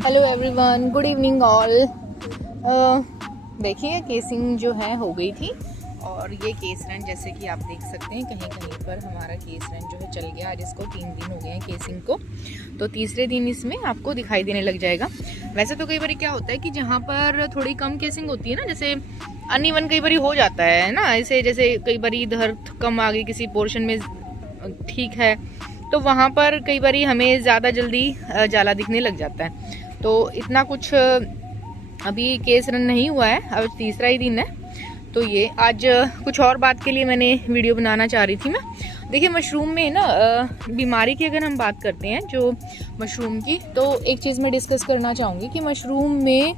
Hello everyone, good evening all. देखिए casing जो है हो गई थी और ये केस रन जैसे कि आप देख सकते हैं कहीं कहीं पर हमारा केस रन जो है चल गया। आज इसको 3 दिन हो गए हैं केसिंग को, तो तीसरे दिन इसमें आपको दिखाई देने लग जाएगा। वैसे तो कई बार क्या होता है कि जहाँ पर थोड़ी कम केसिंग होती है ना, जैसे अनइवन कई बार हो जाता है ना, ऐसे जैसे कई बार इधर कम आ गई किसी पोर्शन में, ठीक है, तो वहाँ पर कई बार हमें ज़्यादा जल्दी जाला दिखने लग जाता है। तो इतना कुछ अभी केस रन नहीं हुआ है, अब तीसरा ही दिन है। तो ये आज कुछ और बात के लिए मैंने वीडियो बनाना चाह रही थी मैं। देखिए मशरूम में ना बीमारी की अगर हम बात करते हैं जो मशरूम की, तो एक चीज़ मैं डिस्कस करना चाहूँगी कि मशरूम में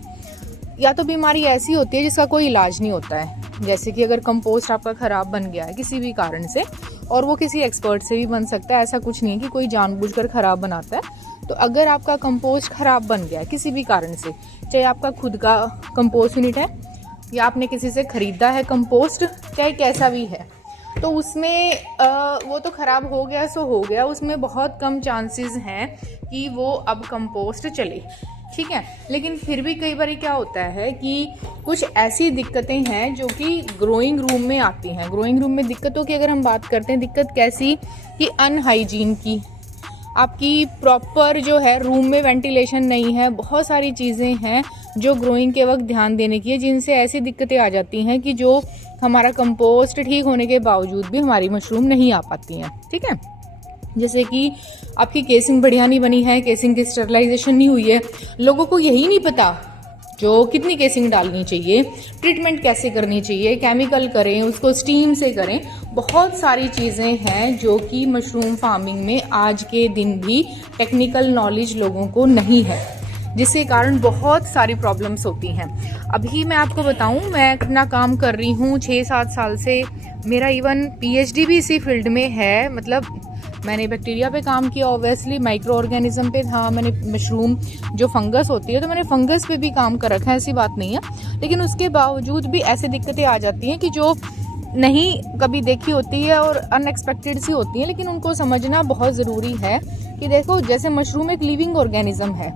या तो बीमारी ऐसी होती है जिसका कोई इलाज नहीं होता है, जैसे कि अगर कंपोस्ट आपका ख़राब बन गया है किसी भी कारण से, और वो किसी एक्सपर्ट से भी बन सकता है, ऐसा कुछ नहीं है कि कोई जानबूझकर ख़राब बनाता है। तो अगर आपका कंपोस्ट ख़राब बन गया है किसी भी कारण से, चाहे आपका खुद का कंपोस्ट यूनिट है या आपने किसी से ख़रीदा है कंपोस्ट, चाहे कैसा भी है, तो उसमें वो तो ख़राब हो गया सो हो गया, उसमें बहुत कम चांसेस हैं कि वो अब कंपोस्ट चले, ठीक है। लेकिन फिर भी कई बार क्या होता है कि कुछ ऐसी दिक्कतें हैं जो कि ग्रोइंग रूम में आती हैं। ग्रोइंग रूम में दिक्कतों की अगर हम बात करते हैं, दिक्कत कैसी कि अनहाइजीन की, आपकी प्रॉपर जो है रूम में वेंटिलेशन नहीं है, बहुत सारी चीज़ें हैं जो ग्रोइंग के वक्त ध्यान देने की है, जिनसे ऐसी दिक्कतें आ जाती हैं कि जो हमारा कंपोस्ट ठीक होने के बावजूद भी हमारी मशरूम नहीं आ पाती हैं, ठीक है। जैसे कि आपकी केसिंग बढ़िया नहीं बनी है, केसिंग की स्टरलाइजेशन नहीं हुई है, लोगों को यही नहीं पता जो कितनी केसिंग डालनी चाहिए, ट्रीटमेंट कैसे करनी चाहिए, केमिकल करें, उसको स्टीम से करें, बहुत सारी चीज़ें हैं जो कि मशरूम फार्मिंग में आज के दिन भी टेक्निकल नॉलेज लोगों को नहीं है, जिसके कारण बहुत सारी प्रॉब्लम्स होती हैं। अभी मैं आपको बताऊं, मैं अपना काम कर रही हूं 6-7 साल से, मेरा इवन पीएचडी भी इसी फील्ड में है। मतलब मैंने बैक्टीरिया पे काम किया, ऑब्वियसली माइक्रो ऑर्गेनिज्म पे था, मैंने मशरूम जो फंगस होती है तो मैंने फंगस पे भी काम कर रखा है, ऐसी बात नहीं है। लेकिन उसके बावजूद भी ऐसी दिक्कतें आ जाती हैं कि जो नहीं कभी देखी होती है और अनएक्सपेक्टेड सी होती हैं, लेकिन उनको समझना बहुत ज़रूरी है कि देखो जैसे मशरूम एक लिविंग ऑर्गेनिज्म है,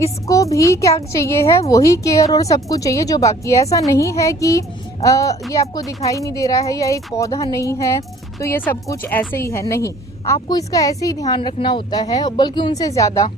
इसको भी क्या चाहिए है, वही केयर और सब कुछ चाहिए जो बाकी है। ऐसा नहीं है कि ये आपको दिखाई नहीं दे रहा है या एक पौधा नहीं है तो ये सब कुछ ऐसे ही है, नहीं, आपको इसका ऐसे ही ध्यान रखना होता है, बल्कि उनसे ज़्यादा,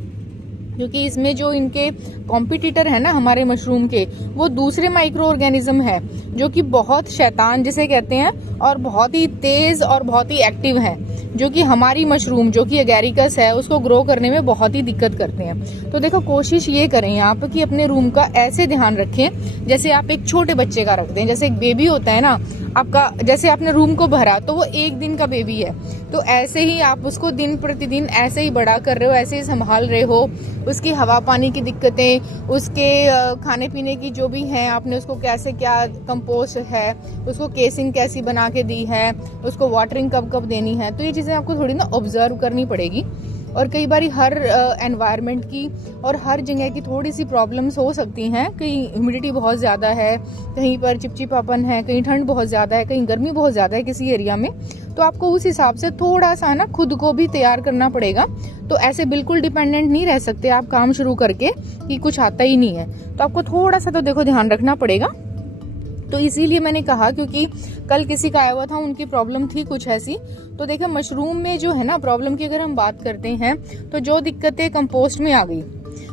क्योंकि इसमें जो इनके कॉम्पिटिटर है ना हमारे मशरूम के, वो दूसरे माइक्रो ऑर्गेनिज्म है जो कि बहुत शैतान जिसे कहते हैं और बहुत ही तेज़ और बहुत ही एक्टिव है, जो कि हमारी मशरूम जो कि एगेरिकस है उसको ग्रो करने में बहुत ही दिक्कत करते हैं। तो देखो कोशिश ये करें आप कि अपने रूम का ऐसे ध्यान रखें जैसे आप एक छोटे बच्चे का रखते हैं, जैसे एक बेबी होता है ना आपका, जैसे आपने रूम को भरा तो वो 1 दिन का बेबी है, तो ऐसे ही आप उसको दिन प्रतिदिन ऐसे ही बड़ा कर रहे हो, ऐसे ही संभाल रहे हो। उसकी हवा पानी की दिक्कतें, उसके खाने पीने की जो भी हैं, आपने उसको कैसे क्या कंपोस्ट है, उसको केसिंग कैसी बना के दी है, उसको वाटरिंग कब कब देनी है, तो ये चीज़ें आपको थोड़ी ना ऑब्जर्व करनी पड़ेगी। और कई बार हर एनवायरनमेंट की और हर जगह की थोड़ी सी प्रॉब्लम्स हो सकती हैं, कहीं ह्यूमिडिटी बहुत ज़्यादा है, कहीं पर चिपचिपापन है, कहीं ठंड बहुत ज़्यादा है, कहीं गर्मी बहुत ज़्यादा है किसी एरिया में, तो आपको उस हिसाब से थोड़ा सा ना खुद को भी तैयार करना पड़ेगा। तो ऐसे बिल्कुल डिपेंडेंट नहीं रह सकते आप काम शुरू करके कि कुछ आता ही नहीं है, तो आपको थोड़ा सा तो देखो ध्यान रखना पड़ेगा। तो इसीलिए मैंने कहा, क्योंकि कल किसी का आया हुआ था, उनकी प्रॉब्लम थी कुछ ऐसी। तो देखिए मशरूम में जो है ना प्रॉब्लम की अगर हम बात करते हैं, तो जो दिक्कतें कंपोस्ट में आ गई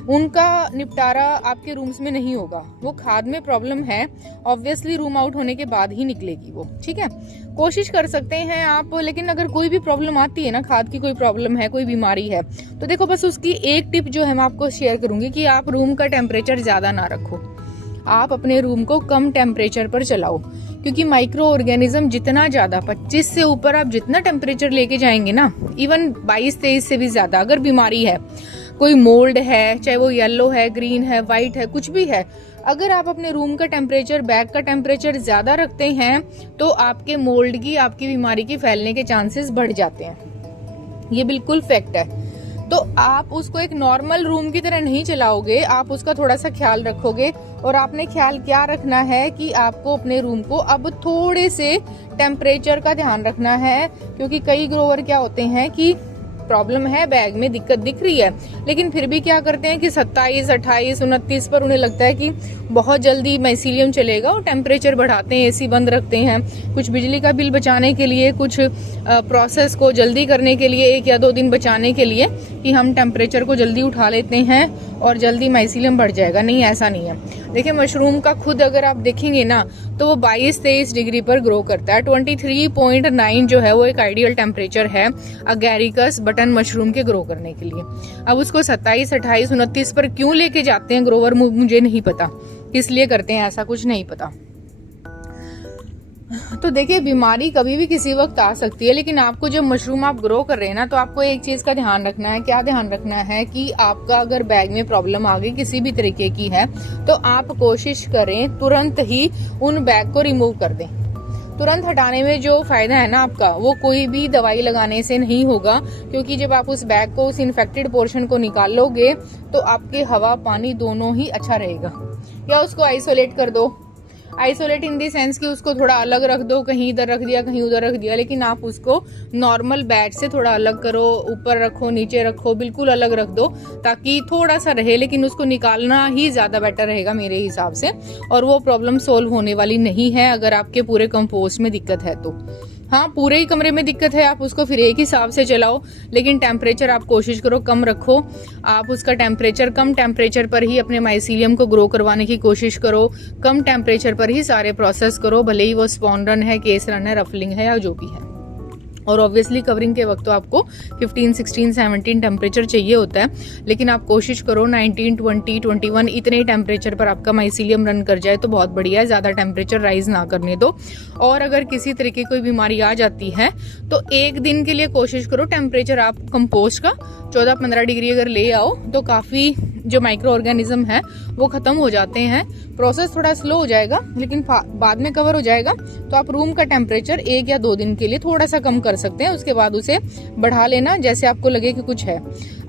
उनका निपटारा आपके रूम्स में नहीं होगा, वो खाद में प्रॉब्लम है, ऑब्वियसली रूम आउट होने के बाद ही निकलेगी वो, ठीक है। कोशिश कर सकते हैं आप, लेकिन अगर कोई भी प्रॉब्लम आती है ना, खाद की कोई प्रॉब्लम है, कोई बीमारी है, तो देखो बस उसकी एक टिप जो है मैं आपको शेयर करूंगी कि आप रूम का टेम्परेचर ज़्यादा ना रखो, आप अपने रूम को कम टेम्परेचर पर चलाओ, क्योंकि माइक्रो ऑर्गेनिज्म जितना ज़्यादा 25 से ऊपर आप जितना टेम्परेचर लेके जाएंगे ना, इवन 22-23 से भी ज़्यादा, अगर बीमारी है, कोई मोल्ड है, चाहे वो येलो है, ग्रीन है, वाइट है, कुछ भी है, अगर आप अपने रूम का टेम्परेचर, बैग का टेम्परेचर ज़्यादा रखते हैं तो आपके मोल्ड की, आपकी बीमारी की फैलने के चांसेस बढ़ जाते हैं, ये बिल्कुल फैक्ट है। तो आप उसको एक नॉर्मल रूम की तरह नहीं चलाओगे, आप उसका थोड़ा सा ख्याल रखोगे। और आपने ख्याल क्या रखना है कि आपको अपने रूम को अब थोड़े से टेम्परेचर का ध्यान रखना है, क्योंकि कई ग्रोवर क्या होते हैं कि प्रॉब्लम है, बैग में दिक्कत दिख रही है, लेकिन फिर भी क्या करते हैं कि 27, 28, 29 पर उन्हें लगता है कि बहुत जल्दी माइसीलियम चलेगा और टेम्परेचर बढ़ाते हैं, एसी बंद रखते हैं, कुछ बिजली का बिल बचाने के लिए, कुछ प्रोसेस को जल्दी करने के लिए, 1 या 2 दिन बचाने के लिए कि हम टेम्परेचर को जल्दी उठा लेते हैं और जल्दी माइसीलियम बढ़ जाएगा। नहीं, ऐसा नहीं है। देखिए मशरूम का खुद अगर आप देखेंगे ना तो वो 22-23 डिग्री पर ग्रो करता है। 23.9 जो है वो एक आइडियल टेम्परेचर है अगैरिकस बटन मशरूम के ग्रो करने के लिए। अब उसको 27, 28, 29 पर क्यों लेके जाते हैं ग्रोवर, मुझे नहीं पता, इसलिए करते हैं ऐसा, कुछ नहीं पता। तो देखिए बीमारी कभी भी किसी वक्त आ सकती है, लेकिन आपको जब मशरूम आप ग्रो कर रहे हैं ना तो आपको एक चीज का ध्यान रखना है। क्या ध्यान रखना है कि आपका अगर बैग में प्रॉब्लम आ गई किसी भी तरीके की है तो आप कोशिश करें तुरंत ही उन बैग को रिमूव कर दें। तुरंत हटाने में जो फायदा है ना आपका, वो कोई भी दवाई लगाने से नहीं होगा, क्योंकि जब आप उस बैग को, उस इन्फेक्टेड पोर्शन को निकालोगे तो आपके हवा पानी दोनों ही अच्छा रहेगा। या उसको आइसोलेट कर दो, आइसोलेट इन दी सेंस कि उसको थोड़ा अलग रख दो, कहीं इधर रख दिया कहीं उधर रख दिया, लेकिन आप उसको नॉर्मल बैग से थोड़ा अलग करो, ऊपर रखो नीचे रखो, बिल्कुल अलग रख दो ताकि थोड़ा सा रहे, लेकिन उसको निकालना ही ज़्यादा बेटर रहेगा मेरे हिसाब से। और वो प्रॉब्लम सोल्व होने वाली नहीं है अगर आपके पूरे कंपोस्ट में दिक्कत है तो। हाँ, पूरे ही कमरे में दिक्कत है आप उसको फिर एक हिसाब से चलाओ, लेकिन टेम्परेचर आप कोशिश करो कम रखो। आप उसका टेम्परेचर, कम टेम्परेचर पर ही अपने माइसीलियम को ग्रो करवाने की कोशिश करो, कम टेम्परेचर पर ही सारे प्रोसेस करो, भले ही वो स्पॉन रन है, केस रन है, रफलिंग है या जो भी है। और ऑब्वियसली कवरिंग के वक्त तो आपको 15, 16, 17 टेम्परेचर चाहिए होता है, लेकिन आप कोशिश करो 19, 20, 21 इतने टेम्परेचर पर आपका माइसीलियम रन कर जाए तो बहुत बढ़िया है, ज़्यादा टेम्परेचर राइज ना करने दो। और अगर किसी तरीके कोई बीमारी आ जाती है तो 1 दिन के लिए कोशिश करो टेम्परेचर आप कंपोस्ट का 14-15 डिग्री अगर ले आओ तो काफ़ी जो माइक्रो ऑर्गेनिज्म है वो खत्म हो जाते हैं। प्रोसेस थोड़ा स्लो हो जाएगा लेकिन बाद में कवर हो जाएगा। तो आप रूम का टेम्परेचर 1 या 2 दिन के लिए थोड़ा सा कम कर सकते हैं, उसके बाद उसे बढ़ा लेना जैसे आपको लगे कि कुछ है।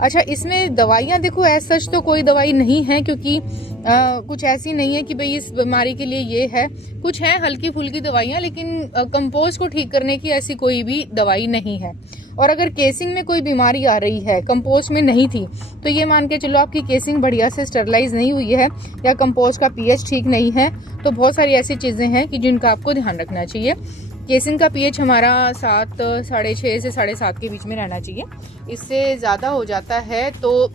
अच्छा, इसमें दवाइयाँ देखो एज सच तो कोई दवाई नहीं है, क्योंकि कुछ ऐसी नहीं है कि भाई इस बीमारी के लिए ये है, कुछ है हल्की फुल्की दवाइयाँ, लेकिन कंपोस्ट को ठीक करने की ऐसी कोई भी दवाई नहीं है। और अगर केसिंग में कोई बीमारी आ रही है, कंपोस्ट में नहीं थी, तो ये मान के चलो आपकी केसिंग बढ़िया से स्टरलाइज नहीं हुई है या कंपोस्ट का पीएच ठीक नहीं है, तो बहुत सारी ऐसी चीज़ें हैं कि जिनका आपको ध्यान रखना चाहिए। केसिंग का पीएच हमारा 7, 6.5 से 7.5 के बीच में रहना चाहिए। इससे ज़्यादा हो जाता है तो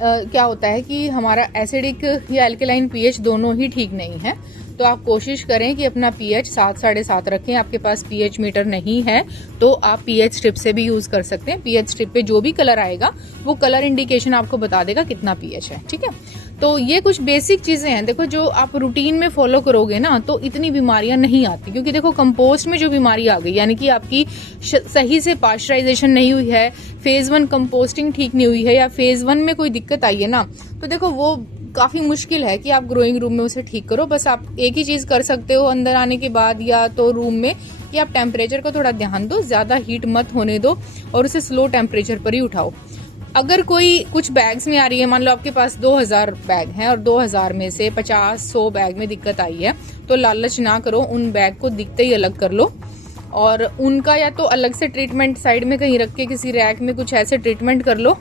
क्या होता है कि हमारा एसिडिक या एल्कलाइन पीएच दोनों ही ठीक नहीं है। तो आप कोशिश करें कि अपना पीएच 7, 7.5 रखें। आपके पास पीएच मीटर नहीं है तो आप पीएच स्ट्रिप से भी यूज़ कर सकते हैं। पीएच स्ट्रिप पे जो भी कलर आएगा वो कलर इंडिकेशन आपको बता देगा कितना पीएच है, ठीक है। तो ये कुछ बेसिक चीज़ें हैं, देखो जो आप रूटीन में फॉलो करोगे ना तो इतनी बीमारियां नहीं आती। क्योंकि देखो कंपोस्ट में जो बीमारी आ गई, यानी कि आपकी सही से पास्चराइजेशन नहीं हुई है, फेज 1 कंपोस्टिंग ठीक नहीं हुई है, या फेज 1 में कोई दिक्कत आई है ना, तो देखो वो काफ़ी मुश्किल है कि आप ग्रोइंग रूम में उसे ठीक करो। बस आप एक ही चीज़ कर सकते हो अंदर आने के बाद या तो रूम में, कि आप टेम्परेचर को थोड़ा ध्यान दो, ज़्यादा हीट मत होने दो और उसे स्लो टेम्परेचर पर ही उठाओ। अगर कोई कुछ बैग्स में आ रही है, मान लो आपके पास 2000 बैग हैं और 2000 में से 50-100 बैग में दिक्कत आई है, तो लालच ना करो, उन बैग को दिखते ही अलग कर लो और उनका या तो अलग से ट्रीटमेंट साइड में कहीं रख के किसी रैक में कुछ ऐसे ट्रीटमेंट कर लो,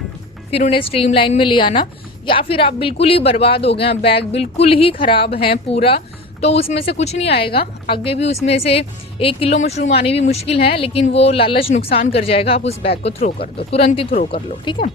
फिर उन्हें स्ट्रीम लाइन में ले आना। या फिर आप बिल्कुल ही बर्बाद हो गए, बैग बिल्कुल ही खराब है पूरा, तो उसमें से कुछ नहीं आएगा। आगे भी उसमें से 1 किलो मशरूम आनी भी मुश्किल है, लेकिन वो लालच नुकसान कर जाएगा। आप उस बैग को थ्रो कर दो, तुरंत ही थ्रो कर लो, ठीक है।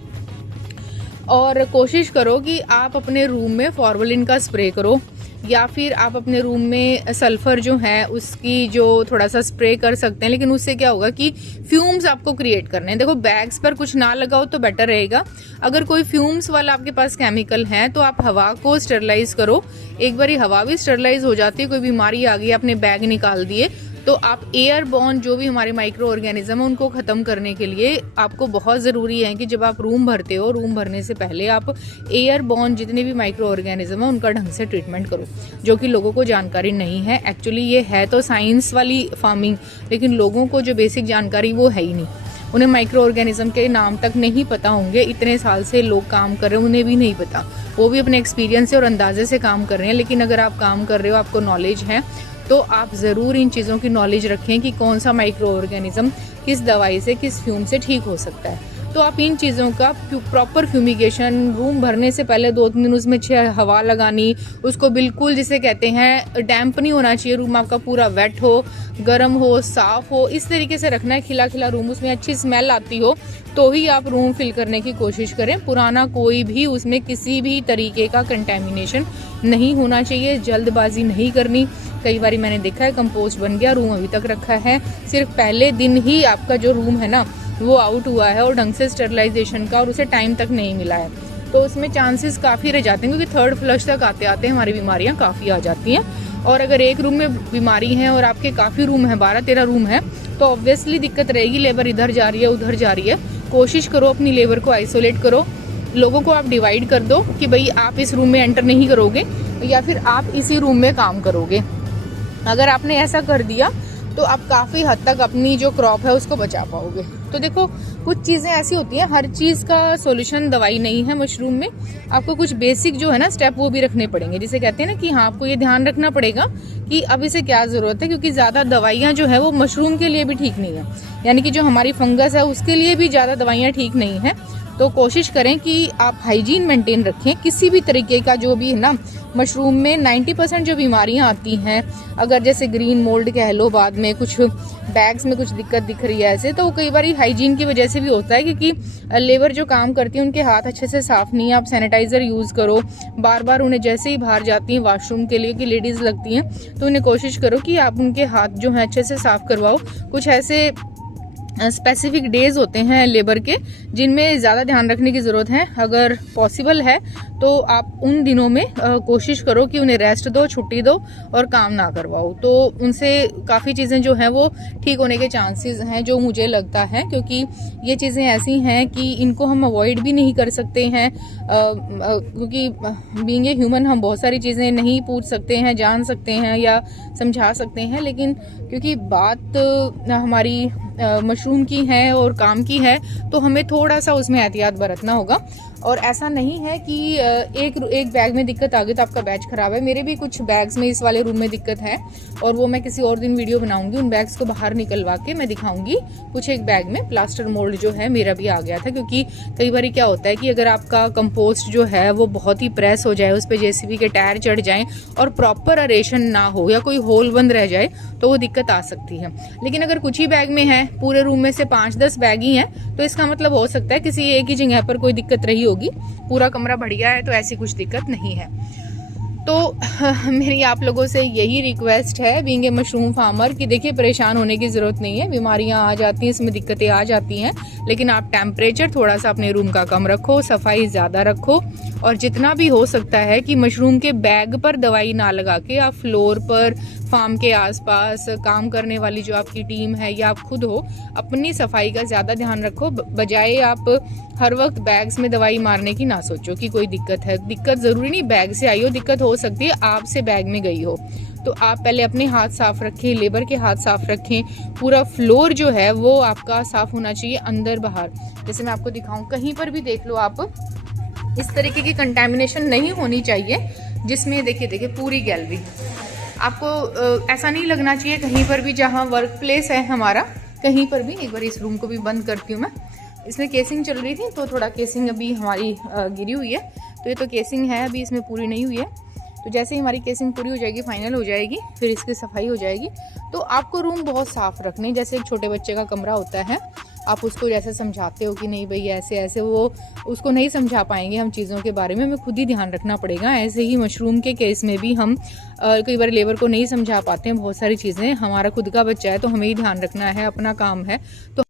और कोशिश करो कि आप अपने रूम में फॉर्मलिन का स्प्रे करो, या फिर आप अपने रूम में सल्फर जो है उसकी जो थोड़ा सा स्प्रे कर सकते हैं, लेकिन उससे क्या होगा कि फ्यूम्स आपको क्रिएट करने हैं। देखो बैग्स पर कुछ ना लगाओ तो बेटर रहेगा। अगर कोई फ्यूम्स वाला आपके पास केमिकल है तो आप हवा को स्टरलाइज करो। एक बार हवा भी स्टरलाइज हो जाती है, कोई बीमारी आ गई, आपने बैग निकाल दिए, तो आप एयरबॉर्न जो भी हमारे माइक्रो ऑर्गेनिज्म है उनको ख़त्म करने के लिए आपको बहुत ज़रूरी है कि जब आप रूम भरते हो, रूम भरने से पहले आप एयरबॉर्न जितने भी माइक्रो ऑर्गेनिज्म है उनका ढंग से ट्रीटमेंट करो, जो कि लोगों को जानकारी नहीं है। एक्चुअली ये है तो साइंस वाली फार्मिंग, लेकिन लोगों को जो बेसिक जानकारी वो है ही नहीं। उन्हें माइक्रो ऑर्गेनिज्म के नाम तक नहीं पता होंगे। इतने साल से लोग काम कर रहे हैं, उन्हें भी नहीं पता, वो भी अपने एक्सपीरियंस से और अंदाजे से काम कर रहे हैं। लेकिन अगर आप काम कर रहे हो, आपको नॉलेज है, तो आप ज़रूर इन चीज़ों की नॉलेज रखें कि कौन सा माइक्रो ऑर्गेनिज्म किस दवाई से, किस फ्यूम से ठीक हो सकता है। तो आप इन चीज़ों का प्रॉपर फ्यूमिगेशन, रूम भरने से पहले 2-3 दिन उसमें अच्छी हवा लगानी, उसको बिल्कुल जिसे कहते हैं डैम्प नहीं होना चाहिए, रूम आपका पूरा वेट हो, गर्म हो, साफ़ हो, इस तरीके से रखना है, खिला खिला रूम, उसमें अच्छी स्मेल आती हो तो ही आप रूम फिल करने की कोशिश करें। पुराना कोई भी उसमें किसी भी तरीके का कंटेमिनेशन नहीं होना चाहिए, जल्दबाजी नहीं करनी। कई बार मैंने देखा है कंपोस्ट बन गया, रूम अभी तक रखा है, सिर्फ पहले दिन ही आपका जो रूम है ना वो आउट हुआ है और ढंग से स्टरलाइजेशन का और उसे टाइम तक नहीं मिला है, तो उसमें चांसेस काफ़ी रह जाते हैं, क्योंकि थर्ड फ्लश तक आते आते हमारी बीमारियां काफ़ी आ जाती हैं। और अगर एक रूम में बीमारी है और आपके काफ़ी रूम है, 12-13 रूम है, तो ऑब्वियसली दिक्कत रहेगी। लेबर इधर जा रही है, उधर जा रही है। कोशिश करो अपनी लेबर को आइसोलेट करो, लोगों को आप डिवाइड कर दो कि भाई आप इस रूम में एंटर नहीं करोगे या फिर आप इसी रूम में काम करोगे। अगर आपने ऐसा कर दिया तो आप काफ़ी हद तक अपनी जो क्रॉप है उसको बचा पाओगे। तो देखो, कुछ चीज़ें ऐसी होती हैं, हर चीज़ का सॉल्यूशन दवाई नहीं है मशरूम में। आपको कुछ बेसिक जो है ना स्टेप वो भी रखने पड़ेंगे, जिसे कहते हैं ना कि हाँ, आपको ये ध्यान रखना पड़ेगा कि अब इसे क्या ज़रूरत है, क्योंकि ज़्यादा दवाइयाँ जो है वो मशरूम के लिए भी ठीक नहीं है, यानी कि जो हमारी फंगस है उसके लिए भी ज़्यादा दवाइयाँ ठीक नहीं है। तो कोशिश करें कि आप हाइजीन मेंटेन रखें। किसी भी तरीके का जो भी है ना, मशरूम में 90% जो बीमारियां आती हैं, अगर जैसे ग्रीन मोल्ड कह लो, बाद में कुछ बैग्स में कुछ दिक्कत दिख रही है ऐसे, तो कई बार हाइजीन की वजह से भी होता है, क्योंकि लेबर जो काम करती है उनके हाथ अच्छे से साफ नहीं है। आप सैनिटाइज़र यूज़ करो, बार बार उन्हें जैसे ही बाहर जाती हैं वॉशरूम के लिए, कि लेडीज़ लगती हैं, तो उन्हें कोशिश करो कि आप उनके हाथ जो हैं अच्छे से साफ करवाओ। कुछ ऐसे स्पेसिफिक डेज होते हैं लेबर के जिनमें ज़्यादा ध्यान रखने की ज़रूरत है। अगर पॉसिबल है तो आप उन दिनों में कोशिश करो कि उन्हें रेस्ट दो, छुट्टी दो और काम ना करवाओ, तो उनसे काफ़ी चीज़ें जो हैं वो ठीक होने के चांसेस हैं, जो मुझे लगता है, क्योंकि ये चीज़ें ऐसी हैं कि इनको हम अवॉइड भी नहीं कर सकते हैं, क्योंकि बीइंग ए ह्यूमन हम बहुत सारी चीज़ें नहीं पूछ सकते हैं, जान सकते हैं या समझा सकते हैं, लेकिन क्योंकि बात हमारी मशरूम की है और काम की है, तो हमें थोड़ा सा उसमें एहतियात बरतना होगा। और ऐसा नहीं है कि एक बैग में दिक्कत आ गई तो आपका बैच खराब है। मेरे भी कुछ बैग्स में इस वाले रूम में दिक्कत है, और वो मैं किसी और दिन वीडियो बनाऊंगी, उन बैग्स को बाहर निकलवा के मैं दिखाऊंगी। कुछ एक बैग में प्लास्टर मोल्ड जो है मेरा भी आ गया था, क्योंकि कई बार क्या होता है कि अगर आपका कंपोस्ट जो है वो बहुत ही प्रेस हो जाए, उस पर जेसीबी के टायर चढ़ जाएं और प्रॉपर अरेशन ना हो या कोई होल बंद रह जाए, तो वो दिक्कत आ सकती है। लेकिन अगर कुछ ही बैग में है, पूरे रूम में से 5-10 बैग ही हैं, तो इसका मतलब हो सकता है किसी एक ही जगह पर कोई दिक्कत रही होगी। पूरा कमरा बढ़िया है तो ऐसी कुछ दिक्कत नहीं है। तो मेरी आप लोगों से यही रिक्वेस्ट है, बीइंग ए मशरूम फार्मर, कि देखिए परेशान होने की ज़रूरत नहीं है। बीमारियां आ जाती हैं, इसमें दिक्कतें आ जाती हैं, लेकिन आप टेम्परेचर थोड़ा सा अपने रूम का कम रखो, सफाई ज़्यादा रखो, और जितना भी हो सकता है कि मशरूम के बैग पर दवाई ना लगा के आप फ्लोर पर, फार्म के आसपास काम करने वाली जो आपकी टीम है या आप खुद हो, अपनी सफाई का ज़्यादा ध्यान रखो। बजाय आप हर वक्त बैग्स में दवाई मारने की ना सोचो कि कोई दिक्कत है। दिक्कत ज़रूरी नहीं बैग से आई हो, दिक्कत हो सकती है आपसे बैग में गई हो। तो आप पहले अपने हाथ साफ रखें, लेबर के हाथ साफ रखें, पूरा फ्लोर जो है वो आपका साफ होना चाहिए अंदर बाहर। जैसे मैं आपको दिखाऊं, कहीं पर भी देख लो आप, इस तरीके की कंटेमिनेशन नहीं होनी चाहिए जिसमें देखिए पूरी गैलरी आपको ऐसा नहीं लगना चाहिए कहीं पर भी, जहाँ वर्क प्लेस है हमारा, कहीं पर भी। एक बार इस रूम को भी बंद करती हूँ मैं। इसमें केसिंग चल रही थी तो थोड़ा केसिंग अभी हमारी गिरी हुई है, तो ये तो केसिंग है अभी इसमें पूरी नहीं हुई है। तो जैसे ही हमारी केसिंग पूरी हो जाएगी, फाइनल हो जाएगी, फिर इसकी सफाई हो जाएगी। तो आपको रूम बहुत साफ़ रखने, जैसे एक छोटे बच्चे का कमरा होता है, आप उसको जैसे समझाते हो कि नहीं भाई ऐसे ऐसे, वो उसको नहीं समझा पाएंगे हम चीज़ों के बारे में, हमें खुद ही ध्यान रखना पड़ेगा। ऐसे ही मशरूम के केस में भी हम कई बार लेबर को नहीं समझा पाते हैं बहुत सारी चीज़ें। हमारा खुद का बच्चा है तो हमें ही ध्यान रखना है, अपना काम है। तो